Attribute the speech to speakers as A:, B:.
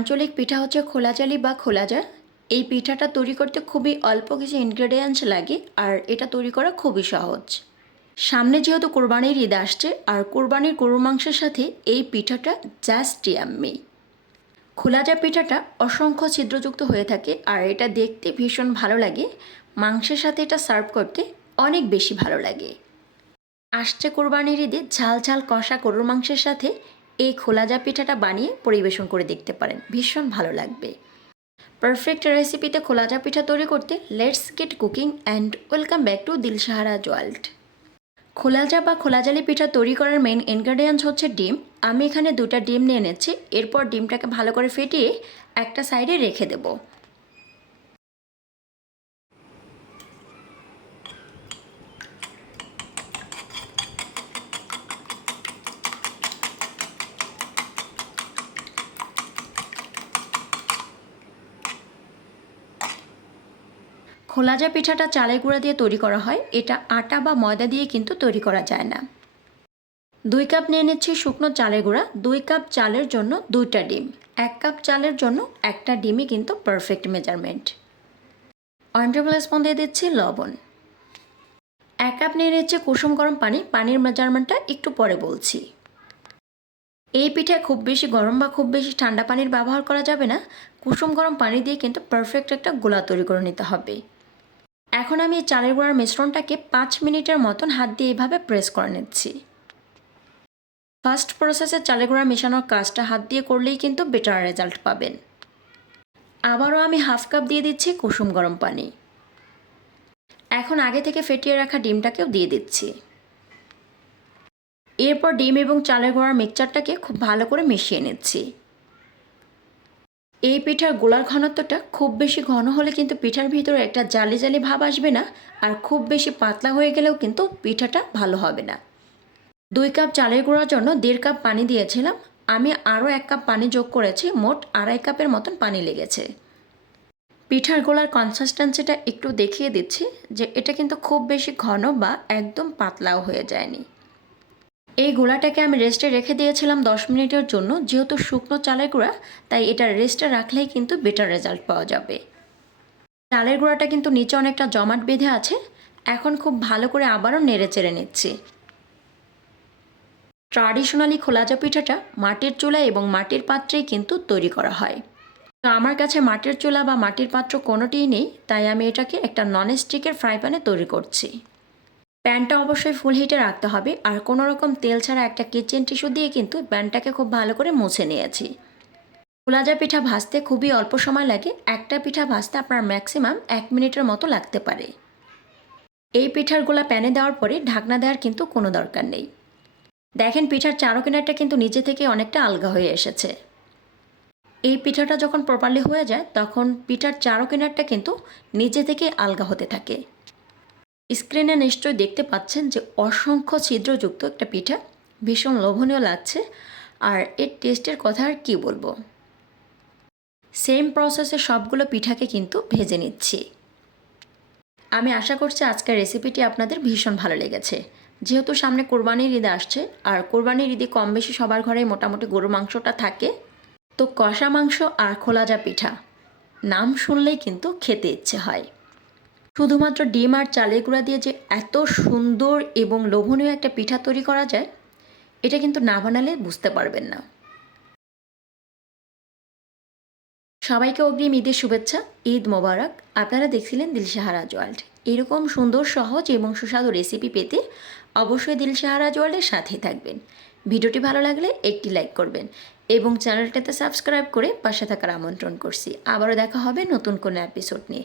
A: আঞ্চলিক পিঠা হচ্ছে খোলাজালি বা খোলাজা এই পিঠাটা তৈরি করতে খুবই অল্প কিছু ইনগ্রেডিয়েন্টস লাগে আর এটা তৈরি করা খুবই সহজ। সামনে যেহেতু কোরবানির ঈদ আসছে আর কোরবানির গরুর মাংসের সাথে এই পিঠাটা জাস্ট ইয়াম্মি খোলাজা পিঠাটা অসংখ্য ছিদ্রযুক্ত হয়ে থাকে আর এটা দেখতে ভীষণ ভালো লাগে। মাংসের সাথে এটা সার্ভ করতে অনেক বেশি ভালো লাগে। আসছে কোরবানির ঈদে ঝাল ঝাল কষা গরুর মাংসের সাথে এই খোলাজা পিঠাটা বানিয়ে পরিবেশন করে দেখতে পারেন। ভীষণ ভালো লাগবে। পারফেক্ট রেসিপিতে খোলাজা পিঠা তৈরি করতে let's get cooking and welcome back to Dilsahara জোয়াল্ট। খোলাজা বা খোলাজালি পিঠা তৈরি করার মেন ইনগ্রেডিয়েন্টস হচ্ছে ডিম। আমি এখানে দুটা ডিম নিয়ে নিচ্ছি। এরপর ডিমটাকে ভালো করে ফেটিয়ে একটা সাইডে রেখে দেবো। খোলাজা পিঠাটা চালের গুঁড়া দিয়ে তৈরি করা হয়। এটা আটা বা ময়দা দিয়ে কিন্তু তৈরি করা যায় না। দুই কাপ নিয়ে নিচ্ছি শুকনো চালের গুঁড়া। দুই কাপ চালের জন্য দুইটা ডিম। এক কাপ চালের জন্য একটা ডিমই কিন্তু perfect measurement one tablespoon দিয়ে দিচ্ছি লবণ। এক কাপ নিয়ে নিচ্ছে কুসুম গরম পানি। পানির মেজারমেন্টটা একটু পরে বলছি। এই পিঠে খুব বেশি গরম বা খুব বেশি ঠান্ডা পানির ব্যবহার করা যাবে না। কুসুম গরম পানি দিয়ে কিন্তু পারফেক্ট একটা গোলা তৈরি করে নিতে হবে। এখন আমি এই চালের গুঁড়ার মিশ্রণটাকে পাঁচ মিনিটের মতন হাত দিয়ে এভাবে প্রেস করে নিচ্ছি। ফার্স্ট প্রসেসে চালের গুঁড়া মেশানোর কাজটা হাত দিয়ে করলেই কিন্তু বেটার রেজাল্ট পাবেন। আবারও আমি হাফ কাপ দিয়ে দিচ্ছি কুসুম গরম পানি। এখন আগে থেকে ফেটিয়ে রাখা ডিমটাকেও দিয়ে দিচ্ছি। এরপর ডিম এবং চালের গুঁড়ার মিক্সচারটাকে খুব ভালো করে মিশিয়ে নিচ্ছি। এই পিঠার গোলার ঘনত্বটা খুব বেশি ঘন হলে কিন্তু পিঠার ভিতরে একটা জালি জালি ভাব আসবে না, আর খুব বেশি পাতলা হয়ে গেলেও কিন্তু পিঠাটা ভালো হবে না। দুই কাপ চালের গুঁড়ার জন্য দেড় কাপ পানি দিয়েছিলাম। আমি আরও এক কাপ পানি যোগ করেছি, মোট আড়াই কাপের মতন পানি লেগেছে। পিঠার গোলার কনসিস্টেন্সিটা একটু দেখিয়ে দিচ্ছি যে এটা কিন্তু খুব বেশি ঘন বা একদম পাতলাও হয়ে যায়নি। এই গোলাটাকে আমি রেস্টে রেখে দিয়েছিলাম দশ মিনিটের জন্য। যেহেতু শুকনো চালের গুঁড়া, তাই এটা রেস্টে রাখলেই কিন্তু বেটার রেজাল্ট পাওয়া যাবে। চালের গুঁড়াটা কিন্তু নিচে অনেকটা জমাট বেঁধে আছে। এখন খুব ভালো করে আবারও নেড়ে চেড়ে নিচ্ছি। ট্রাডিশনালি খোলাজা পিঠাটা মাটির চুলা এবং মাটির পাত্রেই কিন্তু তৈরি করা হয়। তো আমার কাছে মাটির চুলা বা মাটির পাত্র কোনোটিই নেই, তাই আমি এটাকে একটা ননস্টিকের ফ্রাই প্যানে তৈরি করছি। প্যানটা অবশ্যই ফুল হিটে রাখতে হবে। আর কোনো রকম তেল ছাড়া একটা কিচেন টিস্যু দিয়ে কিন্তু প্যানটাকে খুব ভালো করে মুছে নিয়েছি। খোলাজা পিঠা ভাজতে খুবই অল্প সময় লাগে। একটা পিঠা ভাজতে আপনার ম্যাক্সিমাম এক মিনিটের মতো লাগতে পারে। এই পিঠার গোলা প্যানে দেওয়ার পরে ঢাকনা দেওয়ার কিন্তু কোনো দরকার নেই। দেখেন পিঠার চারো কিনারটা কিন্তু নিচে থেকে অনেকটা আলগা হয়ে এসেছে। এই পিঠাটা যখন প্রপারলি হয়ে যায়, তখন পিঠার চারো কিনারটা কিন্তু নিচে থেকে আলগা হতে থাকে। স্ক্রিনে নিশ্চয়ই দেখতে পাচ্ছেন যে অসংখ্য ছিদ্রযুক্ত একটা পিঠা। ভীষণ লোভনীয় লাগছে। আর এর টেস্টের কথা আর কী বলব? সেম প্রসেসে সবগুলো পিঠাকে কিন্তু ভেজে নিচ্ছি। আমি আশা করছি আজকের রেসিপিটি আপনাদের ভীষণ ভালো লেগেছে। যেহেতু সামনে কোরবানির ঈদ আসছে, আর কোরবানির ঈদে কম বেশি সবার ঘরে মোটামুটি গরু মাংসটা থাকে, তো কষা মাংস আর খোলাজা পিঠা, নাম শুনলেই কিন্তু খেতে ইচ্ছে হয়। শুধুমাত্র ডিম আর চালের গুঁড়া দিয়ে যে এত সুন্দর এবং লোভনীয় একটা পিঠা তৈরি করা যায়, এটা কিন্তু না বানালে বুঝতে পারবেন না। সবাইকে অগ্রিম ঈদের শুভেচ্ছা, ঈদ মোবারক। আপনারা দেখছিলেন দিলশাহারা ওয়ার্ল্ড এরকম সুন্দর, সহজ এবং সুস্বাদু রেসিপি পেতে অবশ্যই দিলশাহারা ওয়ার্ল্ডের সাথে থাকবেন। ভিডিওটি ভালো লাগলে একটি লাইক করবেন এবং চ্যানেলটাতে সাবস্ক্রাইব করে পাশে থাকার আমন্ত্রণ করছি। আবারও দেখা হবে নতুন কোনো এপিসোড নিয়ে।